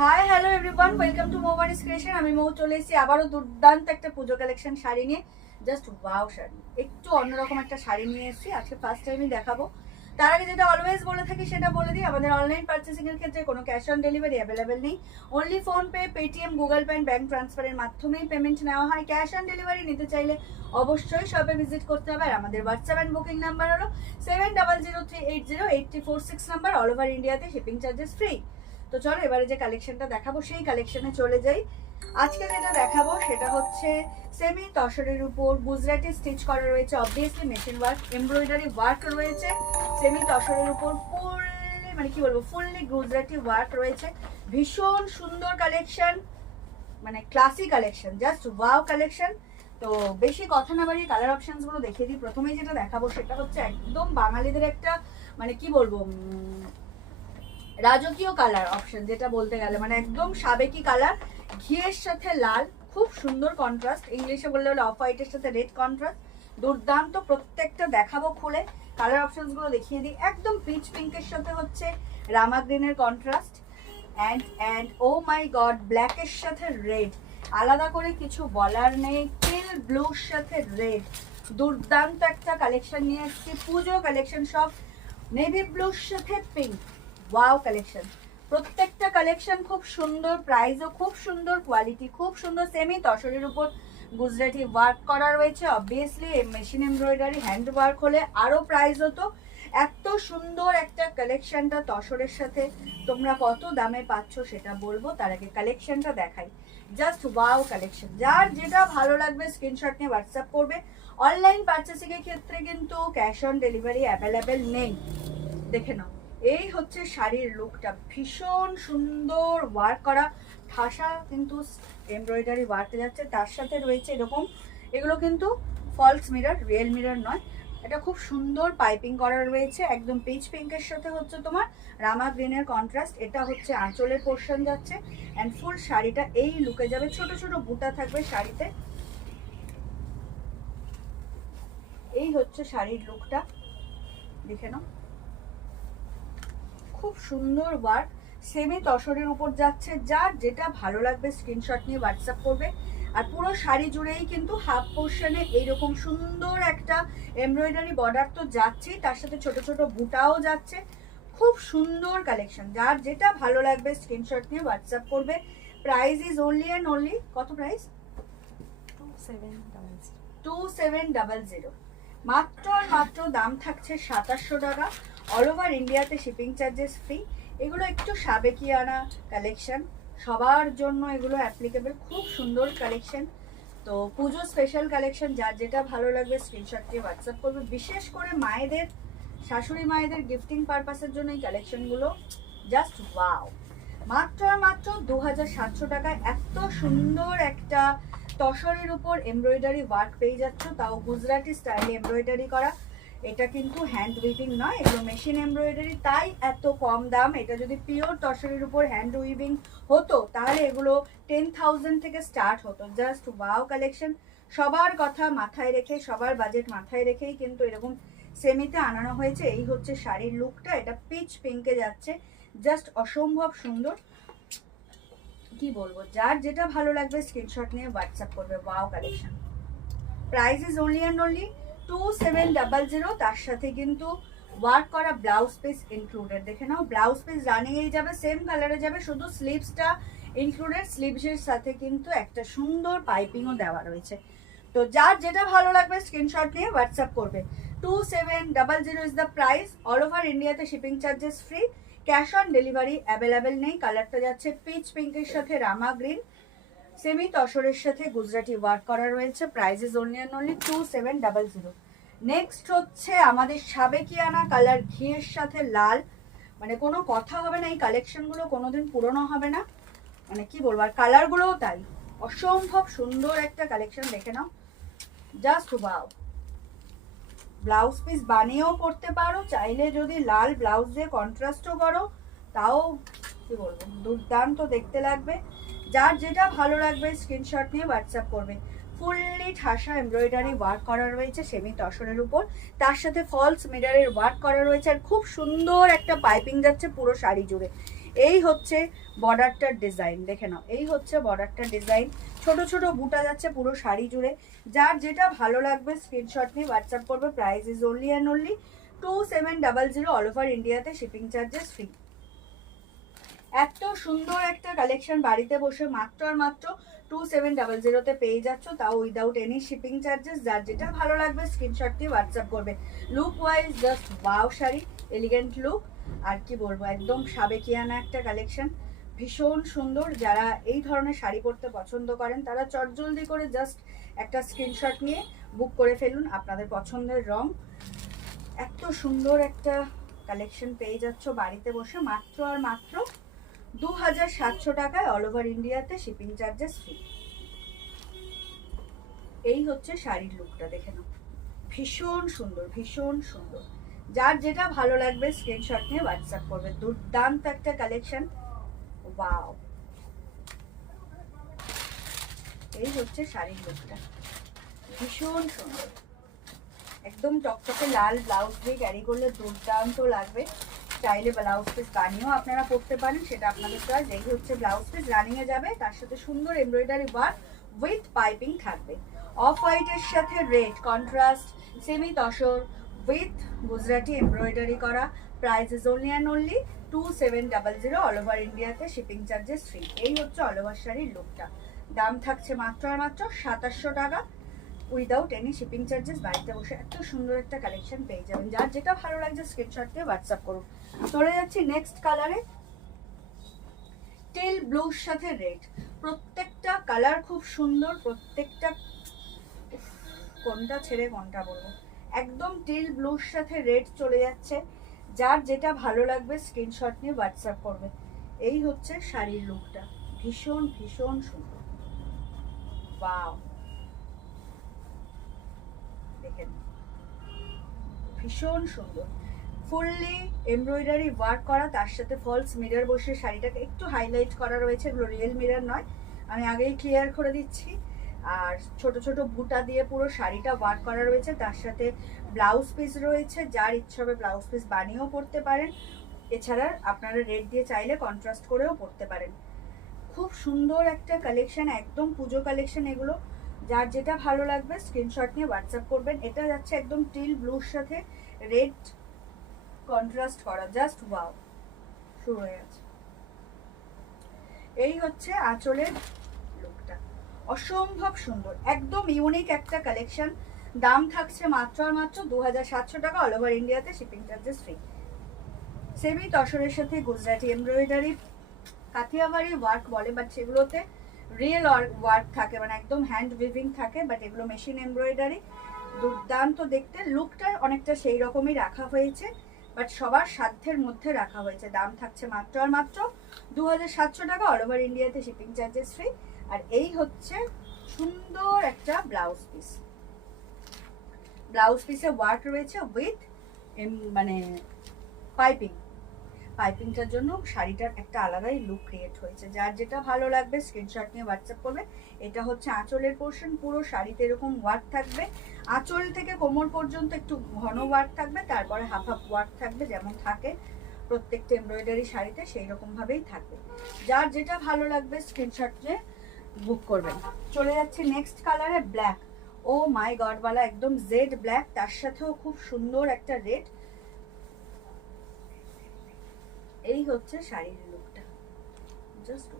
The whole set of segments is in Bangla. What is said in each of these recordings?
High hello everyone, welcome to Momani's creation. আমি মৌ চলে এসেছি আবারও দুর্দান্ত একটা পুজো কালেকশন শাড়ি নিয়ে। জাস্ট ওয়াও শাড়ি, একটু অন্যরকম একটা শাড়ি নিয়ে এসেছি আজকে ফার্স্ট টাইমই দেখাবো। তার আগে যেটা অলওয়েজ বলে থাকি সেটা বলে দিই, আমাদের অনলাইন পার্চেসিং এর ক্ষেত্রে কোনো ক্যাশ অন ডেলিভারি অ্যাভেলেবেল নেই। Only PhonePe, Paytm, Google pay, bank ট্রান্সফারের মাধ্যমেই পেমেন্ট নেওয়া হয়। ক্যাশ অন ডেলিভারি নিতে চাইলে অবশ্যই শপে ভিজিট করতে হবে। আর আমাদের হোয়াটসঅ্যাপ অ্যান্ড বুকিং নাম্বার হলো 7003808346 নাম্বার। অল ওভার ইন্ডিয়াতে শিপিং চার্জেস ফ্রি। তো চলো এবারে যে কালেকশনটা দেখাবো সেই কালেকশনে চলে যাই। আজকে যেটা দেখাবো সেটা হচ্ছে সেমি তসরের উপর গুজরাটি স্টিচ করা রয়েছে, obviously machine work, embroidery work রয়েছে। সেমি তসরের উপর ফুললি মানে কি বলবো, ফুললি গুজরাটি ওয়ার্ক রয়েছে। ভীষণ সুন্দর কালেকশন, মানে classy collection, just wow collection. তো বেশি কথা না বাড়িয়ে কালার অপশনস গুলো দেখিয়ে দিই। প্রথমেই যেটা দেখাবো সেটা হচ্ছে একদম বাঙালিদের একটা মানে কি বলবো রাজকীয় কালার অপশন, যেটা বলতে গেলে মানে একদম সাবেকি কালার, ঘিয়ের সাথে লাল, খুব সুন্দর কন্ট্রাস্ট। ইংলিশে বললে হলো অফ হোয়াইটের সাথে রেড কন্ট্রাস্ট, দুর্দান্ত। প্রত্যেকটা দেখাবো খুলে, কালার অপশনস গুলো দেখিয়ে দিই। একদম পিচ পিঙ্কের সাথে হচ্ছে রামা গ্রিনের contrast, and oh my God, ব্ল্যাকের সাথে রেড, আলাদা করে কিছু বলার নেই। পিল ব্লুর সাথে রেড, দুর্দান্ত একটা কালেকশন নিয়ে এসেছি। পুজো কালেকশন সব নেভি ব্লুর সাথে পিঙ্ক, ওয়াও কালেকশন। প্রত্যেকটা কালেকশন খুব সুন্দর, প্রাইসও খুব সুন্দর, কোয়ালিটি খুব সুন্দর। সেমি তসরের উপর গুজরাটি ওয়ার্ক করা রয়েছে, obviously machine embroidery hand work হলে আরো প্রাইস হতো। এত সুন্দর একটা কালেকশনটা তসরের সাথে তোমরা কত দামে পাচ্ছ সেটা বলবো, তার আগে কালেকশনটা দেখাই। জাস্ট ওয়াও কালেকশন, যার যেটা ভালো লাগবে স্ক্রিনশট নিয়ে হোয়াটসঅ্যাপ করবে। অনলাইন পারচেসিং এর ক্ষেত্রে কিন্তু ক্যাশ অন ডেলিভারি অ্যাভেলেবেল নেই। দেখে নাও, এই হচ্ছে শাড়ির লুকটা, ভীষণ সুন্দর ওয়ার্ক করা, ঠাসা কিন্তু এমব্রয়ডারি ওয়ার্ক যাচ্ছে। তার সাথে রয়েছে এরকম, এগুলো কিন্তু ফলস মিরর, রিয়েল মিরর নয়। এটা খুব সুন্দর পাইপিং করা রয়েছে, একদম পিচ পিঙ্কের সাথে হচ্ছে তোমার রামা গ্রিনের কন্ট্রাস্ট। এটা হচ্ছে আঁচলের পোর্শন যাচ্ছে, অ্যান্ড ফুল শাড়িটা এই লুকে যাবে। ছোট ছোট বুটা থাকবে শাড়িতে। এই হচ্ছে শাড়ির লুকটা, দেখে নাও, খুব সুন্দর ওয়ার্ক, সেমি তসরের উপর যাচ্ছে। যার যেটা ভালো লাগবে স্ক্রিনশট নিয়ে হোয়াটসঅ্যাপ করবে। আর পুরো শাড়ি জুড়েই কিন্তু হাফ পোর্শনে এইরকম সুন্দর একটা এমব্রয়ডারি বর্ডার তো যাচ্ছেই, তার সাথে ছোট ছোট বুটাও যাচ্ছে। খুব সুন্দর কালেকশন, যার যেটা ভালো লাগবে স্ক্রিনশট নিয়ে হোয়াটসঅ্যাপ করবে। Price is only and only, কত প্রাইস? 2700। মাত্র আর মাত্র দাম থাকছে 2700 টাকা। অল ওভার ইন্ডিয়াতে শিপিং চার্জেস ফ্রি। এগুলো একটু সাবেকিয়ানা কালেকশন, সবার জন্য এগুলো অ্যাপ্লিকেবল। খুব সুন্দর কালেকশন, তো পুজো স্পেশাল কালেকশন। যার যেটা ভালো লাগবে স্ক্রিনশট দিয়ে হোয়াটসঅ্যাপ করবে। বিশেষ করে মায়েদের, শাশুড়ি মায়েদের গিফটিং পারপাসের জন্য এই কালেকশনগুলো জাস্ট ওয়াও। মাত্র আর মাত্র 2700 টাকায় এত সুন্দর একটা তসরের উপর এমব্রয়ডারি ওয়ার্ক পেয়ে যাচ্ছ, তাও গুজরাটি স্টাইলে এমব্রয়ডারি করা। এটা কিন্তু হ্যান্ড উইভিং নয়, এগুলো মেশিন এমব্রয়ডারি, তাই এত কম দাম। এটা যদি পিওর তসরের উপর হ্যান্ড উইভিং হতো তাহলে এগুলো 10,000 থেকে স্টার্ট হতো। জাস্ট ওয়াও কালেকশন, সবার কথা মাথায় রেখে, সবার বাজেট মাথায় রেখেই কিন্তু এরকম সেমিতে আনানো হয়েছে। এই হচ্ছে শাড়ির লুকটা, এটা পিচ পিঙ্কে যাচ্ছে, জাস্ট অসম্ভব সুন্দর। কি বলবো, যার যেটা ভালো লাগবে স্ক্রিনশট নিয়ে হোয়াটসঅ্যাপ করবে। Wow collection, price is only and only 2700। তার সাথে কিন্তু ওয়ার্ক করা ব্লাউজ পিস ইনক্লুডেড। দেখে নাও, ব্লাউজ পিস রানিংয়েই যাবে, সেম কালারে যাবে, শুধু স্লিভসটা ইনক্লুডেড। স্লিভসের সাথে কিন্তু একটা সুন্দর পাইপিংও দেওয়া রয়েছে। তো যার যেটা ভালো লাগবে স্ক্রিনশট নিয়ে হোয়াটসঅ্যাপ করবে। 2700 is the price. All over ইন্ডিয়াতে shipping charges free, cash on delivery available নেই। কালারটা যাচ্ছে পিচ পিঙ্কের সাথে রামা গ্রিন, সেমি তসরের সাথে গুজরাটি ওয়ার্ক করা রয়েছে। Price is only and only 2700। Next হচ্ছে আমাদের সাবেকিয়ানা কালার, ঘিয়ের সাথে লাল, মানে কোনো কথা হবে না, এই কালেকশনগুলো কোনোদিন পুরনো হবে না, মানে কি বলবো। আর কালারগুলোও তাই, অসম্ভব সুন্দর একটা কালেকশন। দেখে নাও, জাস্ট ওয়াও। ব্লাউজ পিস বানিয়েও পরতে পারো, চাইলে যদি লাল ব্লাউজ দিয়ে কন্ট্রাস্টও করো তাও কি বলবো দুর্দান্ত দেখতে লাগবে। যার যেটা ভালো লাগবে স্ক্রিনশট নিয়ে হোয়াটসঅ্যাপ করবে। ফুললি ঠাসা এমব্রয়ডারি ওয়ার্ক করা রয়েছে সেমি তসরের উপর, তার সাথে ফলস মিররের ওয়ার্ক করা রয়েছে, আর খুব সুন্দর একটা পাইপিং যাচ্ছে পুরো শাড়ি জুড়ে। এই হচ্ছে বর্ডারটার ডিজাইন, দেখে নাও, এই হচ্ছে বর্ডারটার ডিজাইন, ছোট ছোট বুটা যাচ্ছে পুরো শাড়ি জুড়ে। যার যেটা ভালো লাগবে স্ক্রিনশট নিয়ে হোয়াটসঅ্যাপ করবে। Price is only and only 2700, all over ইন্ডিয়াতে শিপিং চার্জেস ফ্রি। এত সুন্দর একটা কালেকশন বাড়িতে বসে মাত্র আর মাত্র 2700 পেয়ে যাচ্ছ, তাও উইদাউট এনি শিপিং চার্জেস। যার যেটা ভালো লাগবে স্ক্রিনশট দিয়ে হোয়াটসঅ্যাপ করবে। Look wise just wow sari, elegant look, আর কি বলবো, একদম সাবেকিয়ানা একটা কালেকশন, ভীষণ সুন্দর। যারা এই ধরনের শাড়ি পরতে পছন্দ করেন তারা চটজলদি করে জাস্ট একটা স্ক্রিনশট নিয়ে বুক করে ফেলুন আপনাদের পছন্দের রং। এত সুন্দর একটা কালেকশন পেয়ে যাচ্ছ বাড়িতে বসে মাত্র আর মাত্র 2700 টাকায়, অল ওভার ইন্ডিয়াতে শিপিং চার্জেস ফ্রি। এই হচ্ছে শাড়ির লুকটা, দেখে নাও, ভীষণ সুন্দর, ভীষণ সুন্দর। যার যেটা ভালো লাগবে স্ক্রিনশট নিয়ে হোয়াটসঅ্যাপ করবে। দুর্দান্ত একটা কালেকশন, ওয়াও। এই হচ্ছে শাড়ির লুকটা, ভীষণ সুন্দর, একদম টকটকে লাল ব্লাউজ দিয়ে ক্যারি করলে দুর্দান্ত লাগবে। চাইলে ব্লাউজ পিস বানিয়েও আপনারা পরতে পারেন, সেটা আপনাদের চয়েস। এই হচ্ছে ব্লাউজ পিস, রানিংয়ে যাবে, তার সাথে সুন্দর এমব্রয়ডারি ওয়ার্ক উইথ পাইপিং থাকবে। অফ হোয়াইটের সাথে red contrast semi tussar with Gujarati embroidery করা। Price is only and only 2700, all over ইন্ডিয়াতে শিপিং চার্জেস ফ্রি। এই হচ্ছে অল ওভার শাড়ির লুকটা, দাম থাকছে মাত্র আর মাত্র 2700 টাকা, উইদাউট এনি শিপিং চার্জেস। বাড়িতে বসে এত সুন্দর একটা কালেকশন পেয়ে যাবেন। যার যেটা ভালো লাগছে স্ক্রিনশট দিয়ে হোয়াটসঅ্যাপ করুন। চলে যাচ্ছি নেক্সট কালারে, টেল ব্লুর সাথে রেড। প্রত্যেকটা কালার খুব সুন্দর, প্রত্যেকটা, কোনটা ছেড়ে কোনটা বলবো, একদম টেল ব্লুর সাথে রেড চলে যাচ্ছে। যার যেটা ভালো লাগবে স্ক্রিনশট নিয়ে হোয়াটসঅ্যাপ করবে। এই হচ্ছে শাড়ির লুকটা, ভীষণ ভীষণ সুন্দর, ওয়াও, দেখেন, ভীষণ সুন্দর। ফুললি এমব্রয়ডারি ওয়ার্ক করা, তার সাথে ফলস মিরর বসে শাড়িটাকে একটু হাইলাইট করা রয়েছে। এগুলো রিয়েল মিরর নয়, আমি আগেই ক্লিয়ার করে দিচ্ছি। আর ছোট ছোট বুটা দিয়ে পুরো শাড়িটা ওয়ার্ক করা রয়েছে, তার সাথে ব্লাউজ পিস রয়েছে। যার ইচ্ছা হবে ব্লাউজ পিস বানিয়েও পরতে পারেন, এছাড়া আপনারা রেড দিয়ে চাইলে কন্ট্রাস্ট করেও পরতে পারেন। খুব সুন্দর একটা কালেকশন, একদম পুজো কালেকশন এগুলো। যার যেটা ভালো লাগবে স্ক্রিনশট নিয়ে হোয়াটসঅ্যাপ করবেন। এটা যাচ্ছে একদম টিল ব্লুর সাথে রেড কন্ট্রাস্ট করা, জাস্ট ওয়াও, শুরু হয়ে গেছে। এই হচ্ছে আঁচলের লুকটা, অসম্ভব সুন্দর, একদম ইউনিক একটা কালেকশন। দাম থাকছে মাত্র আর মাত্র 2700 টাকা, অল ওভার ইন্ডিয়াতে শিপিং চার্জেস ফ্রি। সেমি তসরের সাথে গুজরাটি এমব্রয়ডারি, কাথিয়াবাড়ি ওয়ার্ক বলে, বাট সেগুলোতে রিয়েল ওয়ার্ক থাকে, মানে একদম হ্যান্ড উইভিং থাকে, বাট এগুলো মেশিন এমব্রয়ডারি। দুর্দান্ত দেখতে, লুকটা অনেকটা সেই রকমই রাখা হয়েছে, বাট সবার সাধ্যের মধ্যে রাখা হয়েছে। দাম থাকছে মাত্র আর মাত্র 2700 টাকা, অল ওভার ইন্ডিয়াতে শিপিং চার্জেস ফ্রি। আর এই হচ্ছে সুন্দর একটা ব্লাউজ পিস, ব্লাউজ পিসে ওয়ার্ক রয়েছে উইথ মানে পাইপিং। পাইপিংটার জন্য শাড়িটার একটা আলাদাই লুক ক্রিয়েট হয়েছে। যার যেটা ভালো লাগবে স্ক্রিনশট নিয়ে হোয়াটসঅ্যাপ করবে। এটা হচ্ছে আঁচলের পোর্শন, পুরো শাড়িতে এরকম ওয়ার্ক থাকবে, আঁচল থেকে কোমর পর্যন্ত একটু ঘন ওয়ার্ক থাকবে, তারপরে হাফ হাফ ওয়ার্ক থাকবে, যেমন থাকে প্রত্যেকটা এমব্রয়ডারি শাড়িতে সেই রকম ভাবেই থাকবে। যার যেটা ভালো লাগবে স্ক্রিনশট নিয়ে বুক করবেন। চলে যাচ্ছে নেক্সট কালারে, ব্ল্যাক। ও মাই গড বালা, একদম জেড ব্ল্যাক, তার সাথেও খুব সুন্দর একটা রেড। এই হচ্ছে শাড়ির লুকটা, জাস্ট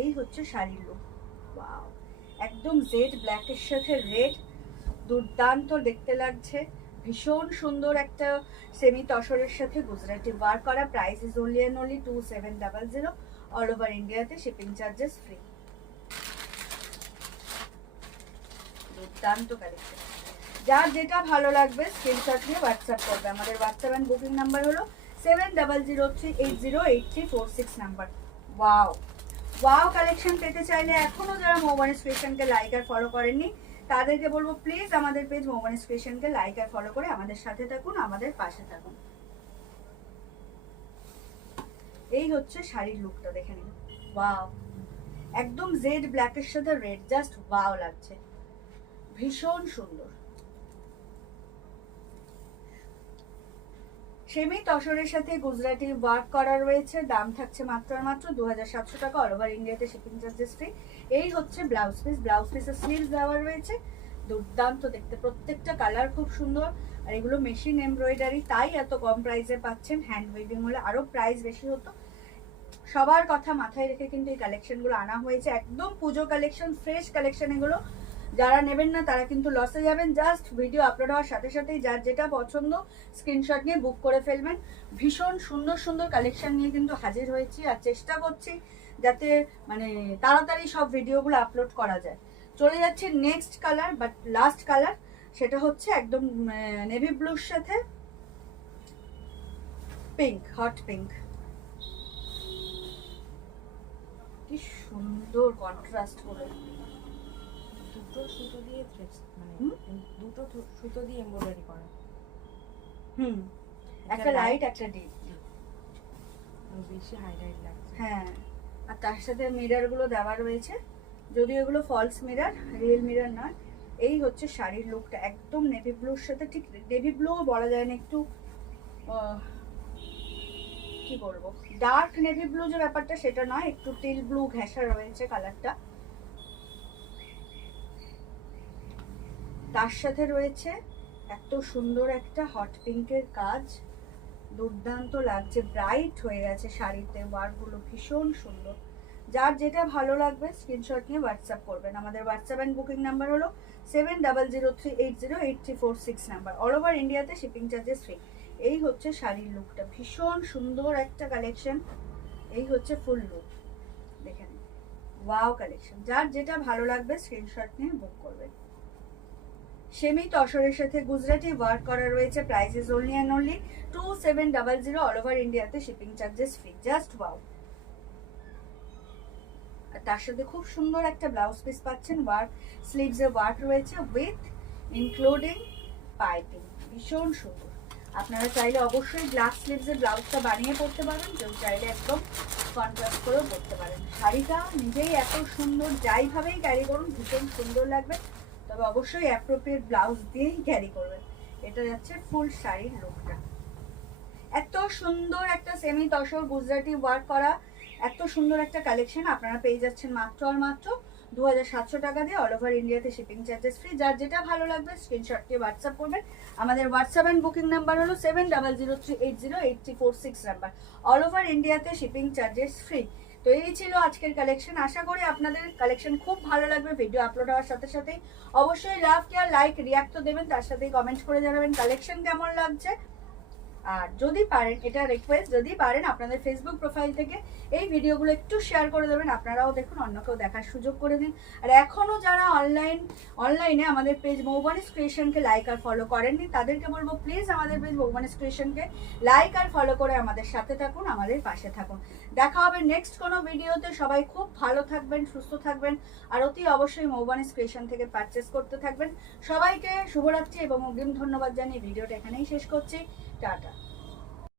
এই হচ্ছে শাড়ির লুক, ওয়াও, একদম জেড ব্ল্যাকের সাথে রেড, দুর্দান্ত দেখতে লাগছে, ভীষণ সুন্দর একটা সেমি তসরের সাথে গুজরাটি ওয়ার্ক করা। Price is only and only 2700, all over ইন্ডিয়াতে শিপিং চার্জেস ফ্রি। দুর্দান্ত কালেকশন, যার যেটা ভালো লাগবে স্ক্রিনশট নিয়ে হোয়াটসঅ্যাপ করবে। আমাদের হোয়াটসঅ্যাপ অ্যান্ড বুকিং নাম্বার হলো 7003808346 নাম্বার। ওয়াও, ওয়াও কালেকশন পেতে চাইলে এখনো যারা মৌবানিস ক্রিয়েশনকে লাইক আর ফলো করেননি তাদেরকে বলবো প্লিজ আমাদের পেজ মৌবানিস ক্রিয়েশনকে লাইক আর ফলো করে আমাদের সাথে থাকুন, আমাদের পাশে থাকুন। এই হচ্ছে শাড়ির লুকটা, দেখে নিন, ওয়াও, একদম জেড ব্ল্যাকের সাথে রেড, জাস্ট ওয়াও লাগছে, ভীষণ সুন্দর সেমি তসরের সাথে গুজরাটি ওয়ার্ক করা রয়েছে, দাম থাকছে মাত্র আর মাত্র 2700 টাকা, অল ওভার ইন্ডিয়াতে শিপিং চার্জেস ফ্রি। এই হচ্ছে ব্লাউজ পিস, ব্লাউজ পিসের স্লিভস দেওয়া রয়েছে, দুর্দান্ত দেখতে, প্রত্যেকটা কালার খুব সুন্দর। আর এগুলো মেশিন এমব্রয়ডারি, তাই এত কম প্রাইসে পাচ্ছেন। হ্যান্ড উইভিং হলে আরো প্রাইস বেশি হতো। সবার কথা মাথায় রেখে কিন্তু এই কালেকশনগুলো আনা হয়েছে, একদম পুজো কালেকশন, ফ্রেশ কালেকশন এগুলো। যারা নেবেন না তারা কিন্তু লসে যাবেন। জাস্ট ভিডিও আপলোড হওয়ার সাথে সাথেই যার যেটা পছন্দ স্ক্রিনশট নিয়ে বুক করে ফেলবেন। ভীষণ সুন্দর সুন্দর কালেকশন নিয়ে কিন্তু হাজির হয়েছি, আর চেষ্টা করছি যাতে মানে তাড়াতাড়ি সব ভিডিওগুলো আপলোড করা যায়। চলে যাচ্ছে next colour, but last colour, সেটা হচ্ছে একদম নেভি ব্লুর সাথে পিঙ্ক, হট পিঙ্ক। কি সুন্দর কন্ট্রাস্ট করে, দুটো সুতো দিয়ে দুটো সুতো দিয়ে এমব্রয়ডারি করা। একটা লাইট একটা ডিপ, বেশি হাইলাইট লাগছে। হ্যাঁ, আর তার সাথে মিরর গুলো দেওয়া রয়েছে, যদিও এগুলো ফলস মিরর, রিয়েল মিরর নয়। এই হচ্ছে শাড়ির লুকটা, একদম নেভি ব্লুর সাথে, ঠিক নেভি ব্লুও বলা যায় না, একটু কি বলবো, ডার্ক নেভি ব্লু যে ব্যাপারটা সেটা নয়, একটু টিল ব্লু ঘেঁষা রয়েছে কালারটা। তার সাথে রয়েছে এত সুন্দর একটা হট পিঙ্কের কাজ, দুর্দান্ত লাগছে, ব্রাইট হয়ে গেছে শাড়িতে, ওয়ার্কগুলো ভীষণ সুন্দর। যার যেটা ভালো লাগবে স্ক্রিনশট নিয়ে হোয়াটসঅ্যাপ করবেন। আমাদের হোয়াটসঅ্যাপ অ্যান্ড বুকিং নাম্বার হলো 7003808346 নাম্বার, অল ওভার ইন্ডিয়াতে শিপিং চার্জেস ফ্রি। এই হচ্ছে শাড়ির লুকটা, ভীষণ সুন্দর একটা কালেকশন। এই হচ্ছে ফুল লুক, দেখে নিন, ওয়াও কালেকশন। যার যেটা ভালো লাগবে স্ক্রিনশট নিয়ে বুক করবেন। সেমি তসরের সাথে গুজরাটি ওয়ার্ক করা রয়েছে, price is only and only 2700, all over ইন্ডিয়াতে shipping charges free. Just wow. আর তার সাথে খুব সুন্দর একটা ব্লাউজ পিস পাচ্ছেন, ওয়ার্ক স্লিভসে ওয়ার্ক রয়েছে উইথ ইনক্লুডিং পাইপিং, ভীষণ সুন্দর। আপনারা চাইলে অবশ্যই গ্লাস স্লিভসের ব্লাউজটা বানিয়ে পরতে পারেন, কেউ চাইলে একদম কন্ট্রাস্ট করেও পরতে পারেন। শাড়িটা নিজেই এত সুন্দর, যাইভাবেই ক্যারি করুন ভীষণ সুন্দর লাগবে, তবে অবশ্যই অ্যাপ্রোপ্রিয়েট ব্লাউজ দিয়েই ক্যারি করবেন। এটা যাচ্ছে ফুল শাড়ির লুকটা। এত সুন্দর একটা সেমি তসর গুজরাটি ওয়ার্ক করা, এত সুন্দর একটা কালেকশন আপনারা পেয়ে যাচ্ছেন মাত্র আর মাত্র 2700 টাকা দিয়ে, অল ওভার ইন্ডিয়াতে শিপিং চার্জেস ফ্রি। যার যেটা ভালো লাগবে স্ক্রিনশট দিয়ে হোয়াটসঅ্যাপ করবেন। আমাদের হোয়াটসঅ্যাপ অ্যান্ড বুকিং নাম্বার হলো 7003808346 নাম্বার, অল ওভার ইন্ডিয়াতে শিপিং চার্জেস ফ্রি। তো এই ছিল আজকের কালেকশন, আশা করি আপনাদের কালেকশন খুব ভালো লাগবে। ভিডিও আপলোড হওয়ার সাথে সাথেই অবশ্যই লাভ কেয়ার লাইক রিয়াক্ট তো দেবেন, তার সাথেই কমেন্ট করে জানাবেন কালেকশন কেমন লাগছে। আর যদি পারেন, এটা রিকোয়েস্ট, যদি পারেন আপনাদের ফেসবুক প্রোফাইল থেকে এই ভিডিওগুলো একটু শেয়ার করে দেবেন, আপনারাও দেখুন, অন্যকেও দেখার সুযোগ করে দিন। আর এখনও যারা অনলাইনে আমাদের পেজ মৌবানিস ক্রিয়েশনকে লাইক আর ফলো করেননি, তাদেরকে বলবো প্লিজ আমাদের পেজ মৌবানিস ক্রিয়েশনকে লাইক আর ফলো করে আমাদের সাথে থাকুন, আমাদের পাশে থাকুন। দেখা হবে নেক্সট কোনো ভিডিওতে। সবাই খুব ভালো থাকবেন, সুস্থ থাকবেন, আর অতি অবশ্যই মৌবানিস ক্রিয়েশন থেকে পারচেস করতে থাকবেন। সবাইকে শুভরাত্রি এবং অগ্রিম ধন্যবাদ জানিয়ে ভিডিওটা এখানেই শেষ করছি। টাটা।